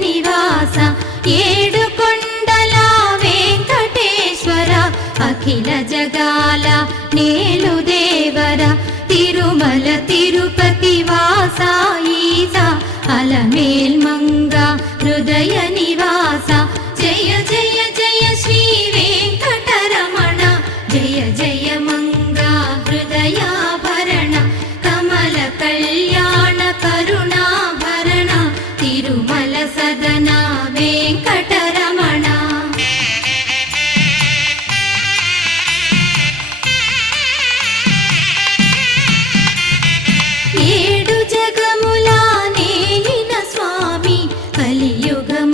నివాస ఏడు కొండల వెంకటేశ్వర అఖిల జగాల నేలు దేవర తిరుమల తిరుపతి వాస ఈస అలమేల్ మంగ హృదయ నివాస జయ జయ జయ శ్రీ వెంకటరమణ జయ జయ మంగ హృదయాభరణ కమల కళ్యాణ కరుణాభరణ తిరుమల సదన వెంకటరమణ ఏడు జగముల నేలిన స్వామి కలియుగము